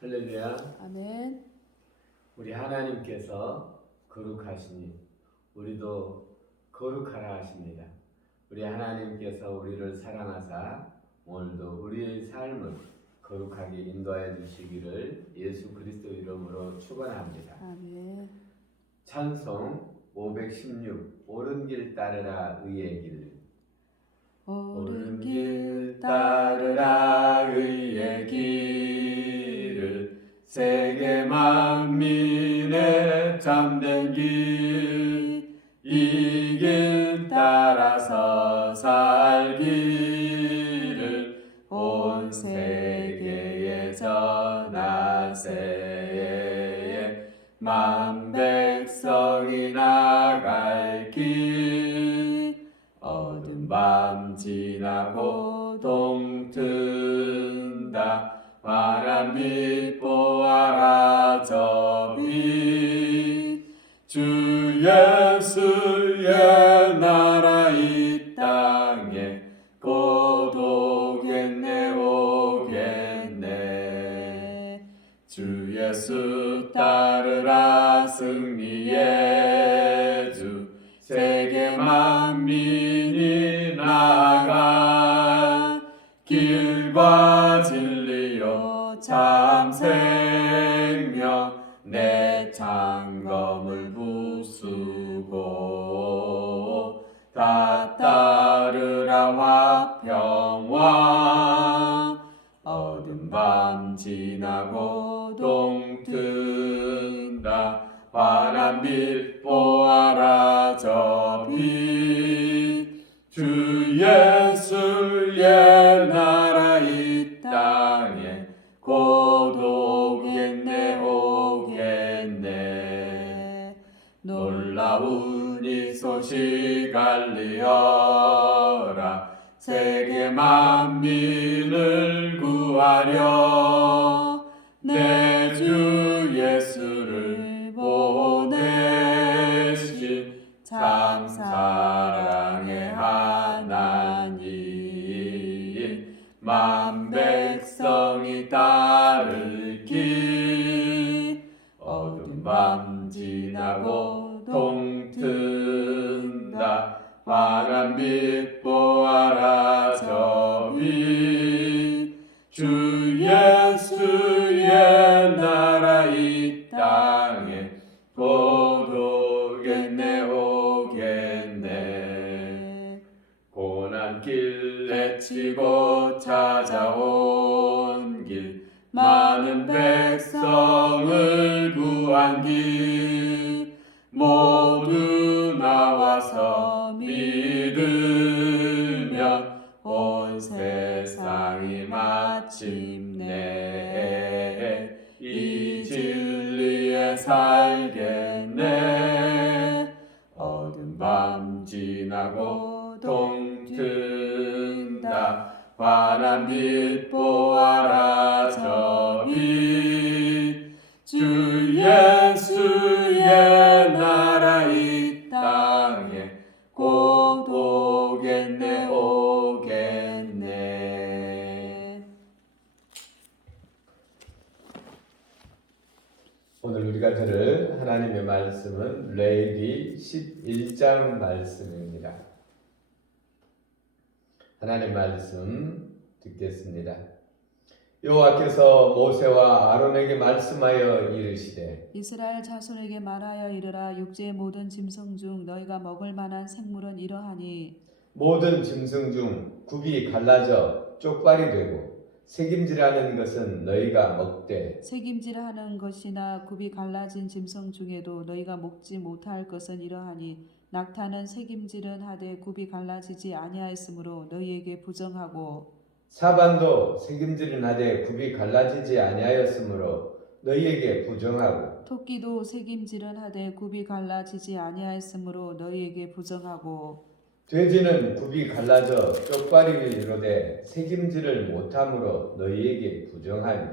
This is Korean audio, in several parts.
할렐루야. 아멘. 우리 하나님께서 거룩하시니 우리도 거룩하라 하십니다. 우리 하나님께서 우리를 사랑하사 오늘도 우리의 삶을 거룩하게 인도하여 주시기를 예수 그리스도 이름으로 축원합니다. 아멘. 찬송 516 옳은 길 따르라 의의 길. 옳은 길 따르라 의의 길을 세계 만민의 참된 길, 이 길 따라서 살기를 온 세계에 전하세에 만 백성이 나갈 길. 어두운 밤 지나고 동튼다 환한 빛 보아라 저 빛. 주 예수의 나라 이 땅에 곧 오겠네 오겠네. 주 예수 따르라 승리의 주 세계 만민이 나가 길과 진리요 참 생명 내 창검을 부수고 다 따르라 화평왕. 어두운 밤 지나고 동튼다 환한 빛 보아라 저 빛. 주 예수의 나라 이 땅에 곧 오겠네 오겠네. 놀라운 이 소식 알리어라 세계 만민을 구하려 내 주 예수를 보내신 참 사랑의 하나님. 만 백성이 따를 길. 어두운 밤 지나고 동튼다 환한 빛 보아라 저 빛. 주 예수의 나라 이 땅에 곧 오겠네 오겠네. 고난 길 헤치고 찾아온 길 많은 백성을 구한 길. 모두 나와서 믿으면 온 세상이 마침내 이 진리에 살겠네. 어두운 밤 지나고 동튼다 환한 빛 보아라 저 빛. 주 예수의 나라 이 땅에 곧 오겠네 오겠네. 오늘 우리가 들을 하나님의 말씀은 레위기 11장 말씀입니다. 하나님 말씀 듣겠습니다. 여호와께서 모세와 아론에게 말씀하여 이르시되 이스라엘 자손에게 말하여 이르라. 육지의 모든 짐승 중 너희가 먹을 만한 생물은 이러하니 모든 짐승 중 굽이 갈라져 쪽발이 되고 새김질하는 것은 너희가 먹되 새김질하는 것이나 굽이 갈라진 짐승 중에도 너희가 먹지 못할 것은 이러하니 낙타는 새김질은 하되 굽이 갈라지지 아니하였으므로 너희에게 부정하고 사반도 새김질은 하되 굽이 갈라지지 아니하였으므로 너희에게 부정하고 토끼도 새김질은 하되 굽이 갈라지지 아니하였으므로 너희에게 부정하고 돼지는 굽이 갈라져 쪽발이를 이루되 새김질을 못함으로 너희에게 부정하니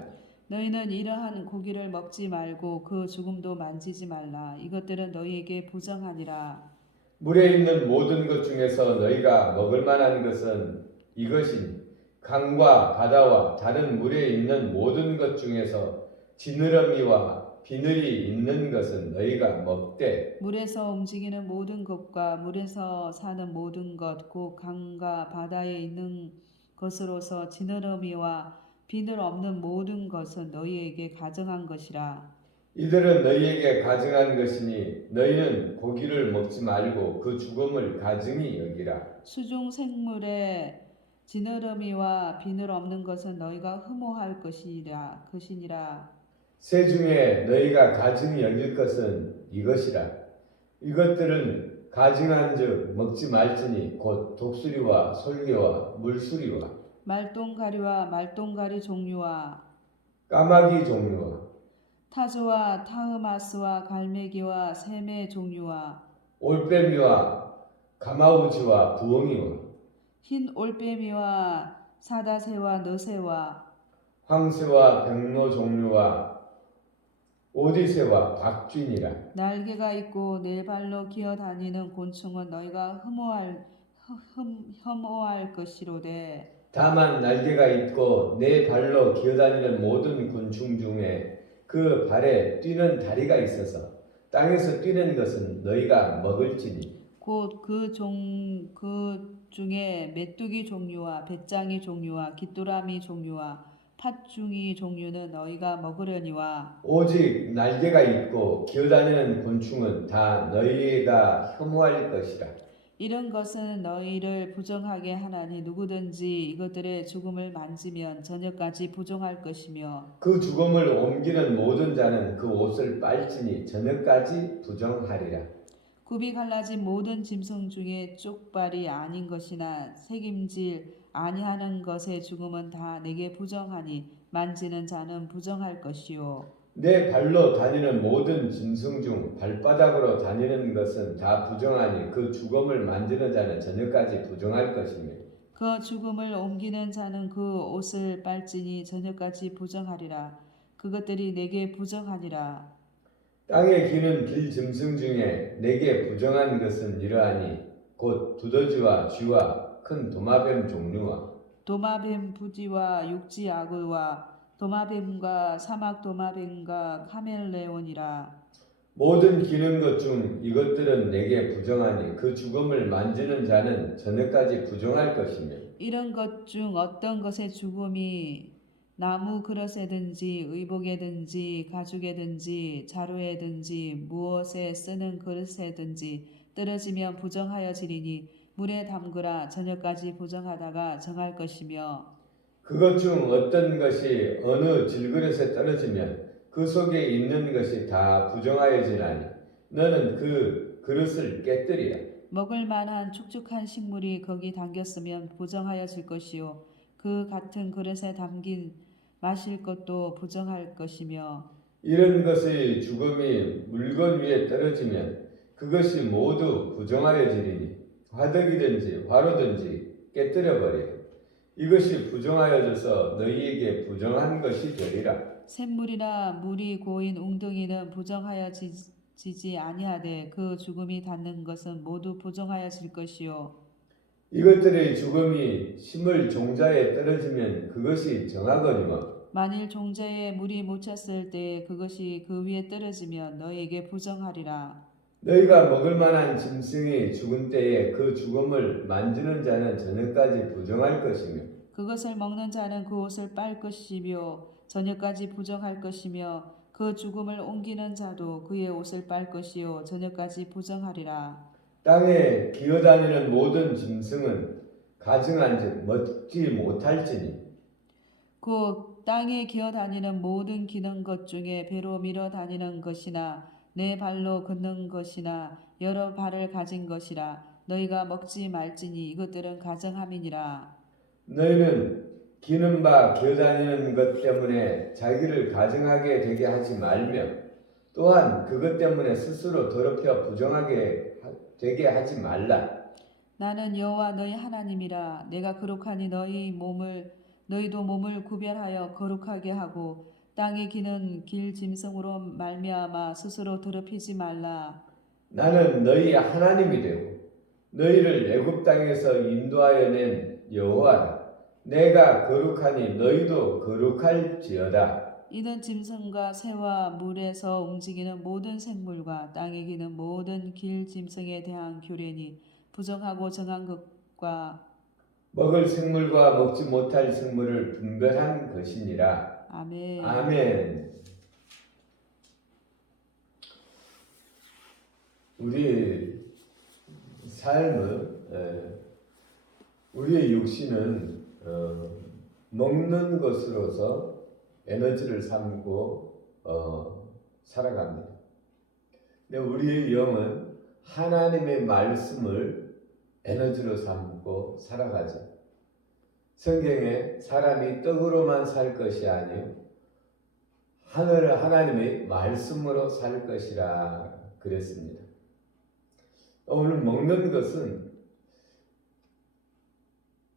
너희는 이러한 고기를 먹지 말고 그 죽음도 만지지 말라. 이것들은 너희에게 부정하니라. 물에 있는 모든 것 중에서 너희가 먹을 만한 것은 이것이니 강과 바다와 다른 물에 있는 모든 것 중에서 지느러미와 비늘이 있는 것은 너희가 먹되 물에서 움직이는 모든 것과 물에서 사는 모든 것, 곧 강과 바다에 있는 것으로서 지느러미와 비늘 없는 모든 것은 너희에게 가증한 것이라. 이들은 너희에게 가증한 것이니 너희는 고기를 먹지 말고 그 죽음을 가증히 여기라. 수중 생물에 지느러미와 비늘 없는 것은 너희가 흠모할 것이니라. 새 중에 너희가 가증히 여길 것은 이것이라. 이것들은 가증한즉 먹지 말지니 곧 독수리와 솔개와 물수리와 말똥가리와 말똥가리 종류와 까마귀 종류와 타조와 타흐마스와 갈매기와 새매 종류와 올빼미와 가마우지와 부엉이와 흰 올빼미와 사다새와 너새와 황새와 백로 종류와 오디새와 박쥐니라. 날개가 있고 네 발로 기어다니는 곤충은 너희가 혐오할 것이로되 다만 날개가 있고 네 발로 기어다니는 모든 곤충 중에 그 발에 뛰는 다리가 있어서 땅에서 뛰는 것은 너희가 먹을지니 곧 그 중에 메뚜기 종류와 배짱이 종류와 귀뚜라미 종류와 팥중이 종류는 너희가 먹으려니와 오직 날개가 있고 기어다니는 곤충은 다 너희가 혐오할 것이라. 이런 것은 너희를 부정하게 하나니 누구든지 이것들의 죽음을 만지면 저녁까지 부정할 것이며 그 죽음을 옮기는 모든 자는 그 옷을 빨지니 저녁까지 부정하리라. 굽이 갈라진 모든 짐승 중에 쪽발이 아닌 것이나 책임질 아니하는 것의 죽음은 다 내게 부정하니 만지는 자는 부정할 것이요. 내 발로 다니는 모든 짐승 중 발바닥으로 다니는 것은 다 부정하니 그 죽음을 만지는 자는 저녁까지 부정할 것이며 그 죽음을 옮기는 자는 그 옷을 빨지니 저녁까지 부정하리라. 그것들이 내게 부정하니라. 땅에 기는 길 짐승 중에 내게 부정한 것은 이러하니 곧 두더지와 쥐와 큰 도마뱀 종류와 도마뱀 부지와 육지 아구와 도마뱀과 사막 도마뱀과 카멜레온이라. 모든 기는 것 중 이것들은 내게 부정하니 그 죽음을 만지는 자는 저녁까지 부정할 것이며 이런 것 중 어떤 것의 죽음이 나무 그릇에든지 의복에든지 가죽에든지 자루에든지 무엇에 쓰는 그릇에든지 떨어지면 부정하여지리니 물에 담그라. 저녁까지 부정하다가 정할 것이며 그것 중 어떤 것이 어느 질그릇에 떨어지면 그 속에 있는 것이 다 부정하여지나니 너는 그 그릇을 깨뜨리라. 먹을 만한 축축한 식물이 거기 담겼으면 부정하여질 것이요 그 같은 그릇에 담긴 마실 것도 부정할 것이며 이런 것의 죽음이 물건 위에 떨어지면 그것이 모두 부정하여지리니 화덕이든지 화로든지 깨뜨려버리라. 이것이 부정하여져서 너희에게 부정한 것이 되리라. 샘물이나 물이 고인 웅덩이는 부정하여지지 아니하되 그 죽음이 닿는 것은 모두 부정하여질 것이요 이것들의 죽음이 심을 종자에 떨어지면 그것이 정하거니와 만일 종자에 물이 묻혔을 때 그것이 그 위에 떨어지면 너희에게 부정하리라. 너희가 먹을 만한 짐승이 죽은 때에 그 죽음을 만지는 자는 저녁까지 부정할 것이며 그것을 먹는 자는 그 옷을 빨 것이며 저녁까지 부정할 것이며 그 죽음을 옮기는 자도 그의 옷을 빨 것이요 저녁까지 부정하리라. 땅에 기어다니는 모든 짐승은 가증한즉 먹지 못할지니 그 땅에 기어다니는 모든 기는 것 중에 배로 밀어 다니는 것이나 네 발로 걷는 것이나 여러 발을 가진 것이라 너희가 먹지 말지니 이것들은 가증함이니라. 너희는 기는 바 기어다니는 것 때문에 자기를 가증하게 되게 하지 말며 또한 그것 때문에 스스로 더럽혀 부정하게 되게 하지 말라. 나는 여호와 너희 하나님이라. 내가 거룩하니 너희도 몸을 구별하여 거룩하게 하고 땅에 기는 길 짐승으로 말미암아 스스로 더럽히지 말라. 나는 너희 하나님이 되고 너희를 애굽 땅에서 인도하여 낸 여호와라. 내가 거룩하니 너희도 거룩할지어다. 이는 짐승과 새와 물에서 움직이는 모든 생물과 땅에 기는 모든 길 짐승에 대한 규례니 부정하고 정한 것과 먹을 생물과 먹지 못할 생물을 분별한 것이니라. 아멘. 아멘. 우리 삶은 우리의 육신은 먹는 것으로서 에너지를 삼고 살아갑니다. 근데 우리의 영은 하나님의 말씀을 에너지로 삼고 살아가죠. 성경에 사람이 떡으로만 살 것이 아니요 하나님의 말씀으로 살 것이라 그랬습니다. 오늘 먹는 것은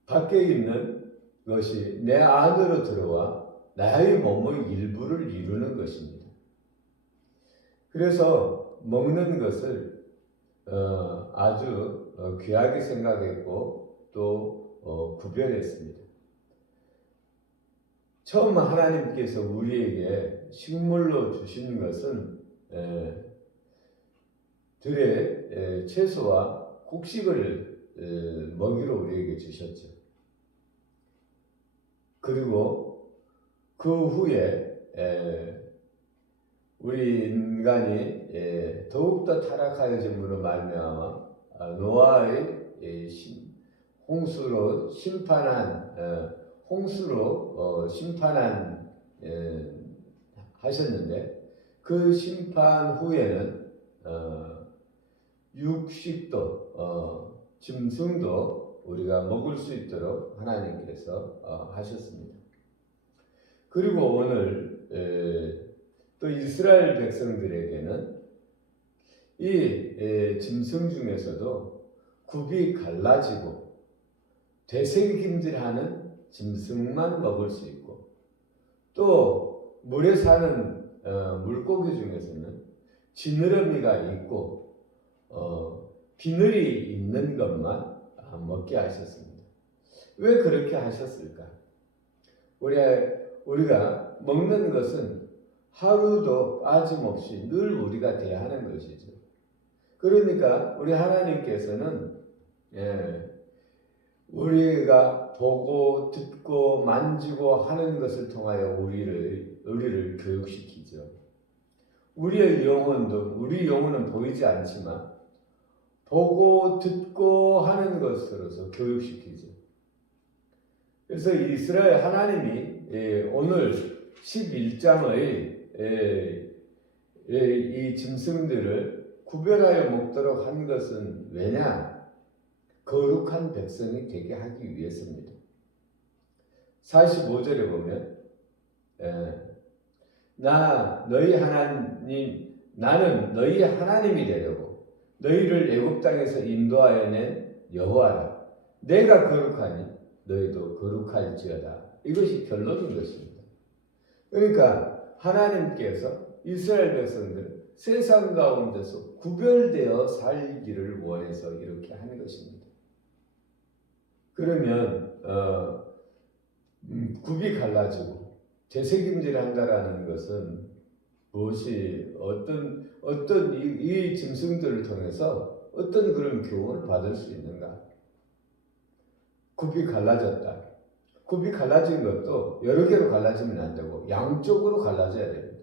밖에 있는 것이 내 안으로 들어와 나의 몸의 일부를 이루는 것입니다. 그래서 먹는 것을 아주 귀하게 생각했고 또 구별했습니다. 처음 하나님께서 우리에게 식물로 주신 것은 들의 채소와 곡식을 먹이로 우리에게 주셨죠. 그리고 그 후에 우리 인간이 더욱더 타락하여짐으로 말미암아 노아의 홍수로 심판한 하셨는데 그 심판 후에는 육식도 짐승도 우리가 먹을 수 있도록 하나님께서 하셨습니다. 그리고 오늘 또 이스라엘 백성들에게는 이 짐승 중에서도 굽이 갈라지고 되새김질하는 짐승만 먹을 수 있고 또 물에 사는 물고기 중에서는 지느러미가 있고 비늘이 있는 것만 먹게 하셨습니다. 왜 그렇게 하셨을까? 우리가 먹는 것은 하루도 빠짐없이 늘 우리가 대하는 것이죠. 그러니까 우리 하나님께서는 우리가 보고 듣고 만지고 하는 것을 통하여 우리를 교육시키죠. 우리 영혼은 보이지 않지만 보고 듣고 하는 것으로서 교육시키죠. 그래서 이스라엘 하나님이 오늘 11장의 이 짐승들을 구별하여 먹도록 한 것은 왜냐? 거룩한 백성이 되게 하기 위해서입니다. 45절에 보면 나는 너희 하나님이 되려고 너희를 애굽 땅에서 인도하여 낸 여호와라. 내가 거룩하니 너희도 거룩할지어다. 이것이 결론인 것입니다. 그러니까 하나님께서 이스라엘 백성들 세상 가운데서 구별되어 살기를 원해서 이렇게 하는 것입니다. 그러면 굽이 갈라지고 되새김질한다라는 것은 무엇이 어떤 이 짐승들을 통해서 어떤 그런 교훈을 받을 수 있는가? 굽이 갈라졌다. 굽이 갈라진 것도 여러 개로 갈라지면 안 되고 양쪽으로 갈라져야 됩니다.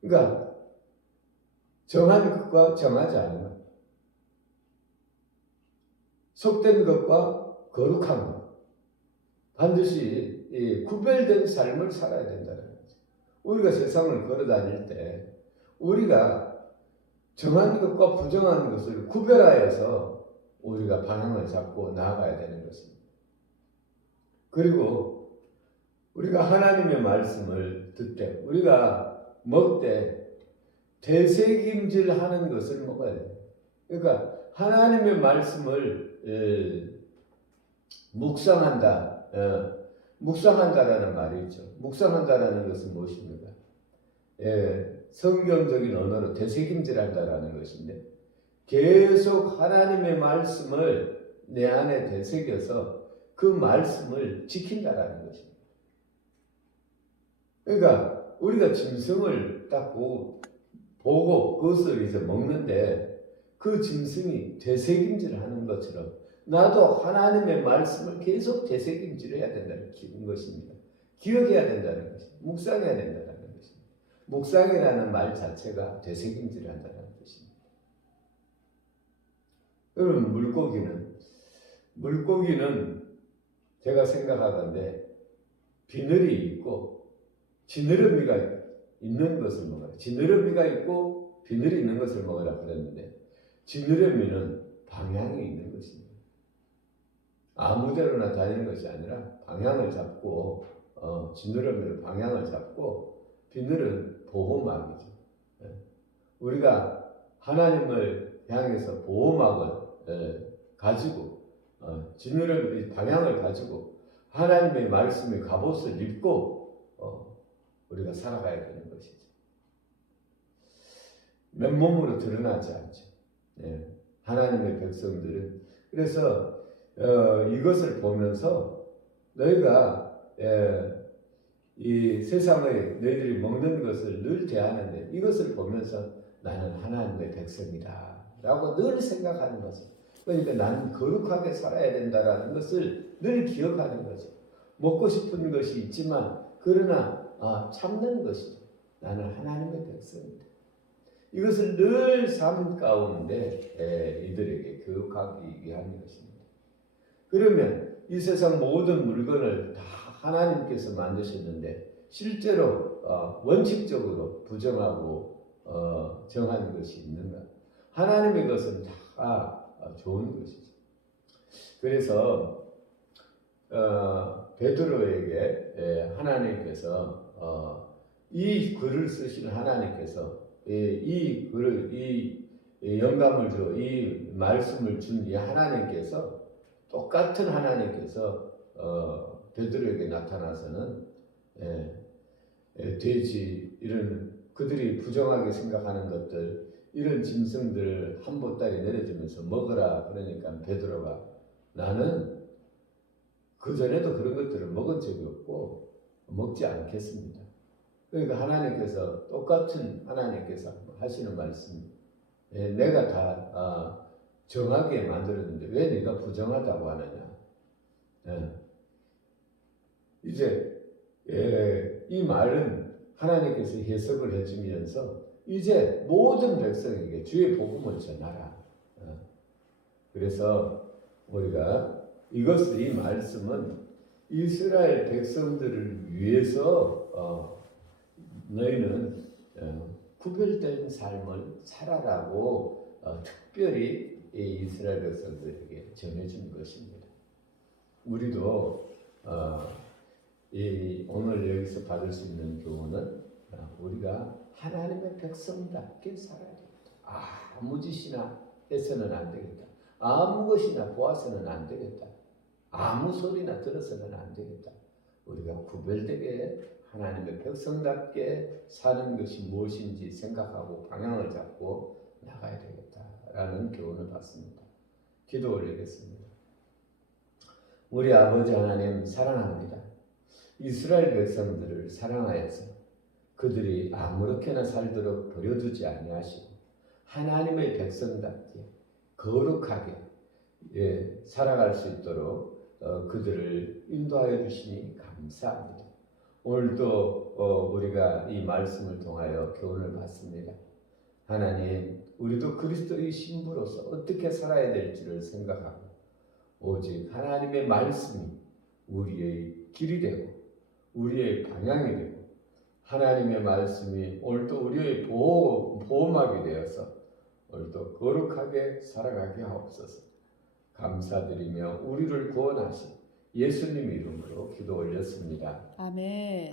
그러니까 정한 것과 정하지 않은 것, 속된 것과 거룩한 것, 반드시 구별된 삶을 살아야 된다는 거죠. 우리가 세상을 걸어다닐 때 우리가 정한 것과 부정한 것을 구별하여서 우리가 방향을 잡고 나아가야 되는 것입니다. 그리고 우리가 하나님의 말씀을 듣되 우리가 먹되 되새김질하는 것을 먹어야 돼요. 그러니까 하나님의 말씀을 묵상한다라는 말이 있죠. 묵상한다라는 것은 무엇입니까? 성경적인 언어로 되새김질한다라는 것인데 계속 하나님의 말씀을 내 안에 되새겨서 그 말씀을 지킨다라는 것입니다. 그러니까 우리가 짐승을 딱 보고 그것을 이제 먹는데 그 짐승이 되새김질을 하는 것처럼 나도 하나님의 말씀을 계속 되새김질해야 된다는 것입니다. 기억해야 된다는 것입니다. 묵상해야 된다는 것입니다. 묵상이라는 말 자체가 되새김질을 한다는 것입니다. 여러분, 물고기는 제가 생각하건대 비늘이 있고 지느러미가 있는 것을 먹어라. 지느러미가 있고 비늘이 있는 것을 먹으라 그랬는데 지느러미는 방향이 있는 것입니다. 아무데로나 다니는 것이 아니라 방향을 잡고 지느러미로 방향을 잡고 비늘은 보호막이죠. 우리가 하나님을 향해서 보호막을 가지고 지느러미 방향을 가지고 하나님의 말씀의 갑옷을 입고 우리가 살아가야 되는 것이죠. 맨몸으로 드러나지 않죠. 하나님의 백성들은 그래서 이것을 보면서 너희가 이 세상의 너희들이 먹는 것을 늘 대하는데 이것을 보면서 나는 하나님의 백성이다 라고 늘 생각하는 거죠. 그러니까 나는 거룩하게 살아야 된다라는 것을 늘 기억하는 거죠. 먹고 싶은 것이 있지만 그러나 참는 것이죠. 나는 하나님의 백성이다. 이것을 늘 삶 가운데 이들에게 교육하기 위한 것입니다. 그러면 이 세상 모든 물건을 다 하나님께서 만드셨는데 실제로 원칙적으로 부정하고 정한 것이 있는가? 하나님의 것은 다 좋은 것이죠. 그래서 베드로에게 하나님께서 이 글을 쓰신 하나님께서 이 글을 이 영감을 줘 이 말씀을 준 이 하나님께서 똑같은 하나님께서 베드로에게 나타나서는 돼지 이런 그들이 부정하게 생각하는 것들 이런 짐승들 한 보따리 내려주면서 먹어라 그러니까 베드로가 나는 그 전에도 그런 것들을 먹은 적이 없고 먹지 않겠습니다. 그러니까 하나님께서 똑같은 하나님께서 하시는 말씀 내가 다 정하게 만들었는데 왜 네가 부정하다고 하느냐. 이제 이 말은 하나님께서 해석을 해주면서 이제 모든 백성에게 주의 복음을 전하라. 그래서 우리가 이 말씀은 이스라엘 백성들을 위해서 너희는 구별된 삶을 살아라고 특별히 이스라엘 백성들에게 전해준 것입니다. 우리도 오늘 여기서 받을 수 있는 교훈은 우리가 하나님의 백성답게 살아야 되겠다. 아무 짓이나 해서는 안 되겠다. 아무 것이나 보아서는 안 되겠다. 아무 소리나 들어서는 안 되겠다. 우리가 구별되게 하나님의 백성답게 사는 것이 무엇인지 생각하고 방향을 잡고 나가야 되겠다라는 교훈을 받습니다. 기도 올리겠습니다. 우리 아버지 하나님 사랑합니다. 이스라엘 백성들을 사랑하여서 그들이 아무렇게나 살도록 버려두지 아니하시고 하나님의 백성답게 거룩하게 살아갈 수 있도록 그들을 인도하여 주시니 감사합니다. 오늘도 우리가 이 말씀을 통하여 교훈을 받습니다. 하나님, 우리도 그리스도의 신부로서 어떻게 살아야 될지를 생각하고 오직 하나님의 말씀이 우리의 길이 되고 우리의 방향이 되고 하나님의 말씀이 오늘도 우리의 보호막이 되어서 오늘도 거룩하게 살아가게 하옵소서. 감사드리며 우리를 구원하신 예수님 이름으로 기도 올렸습니다. 아멘.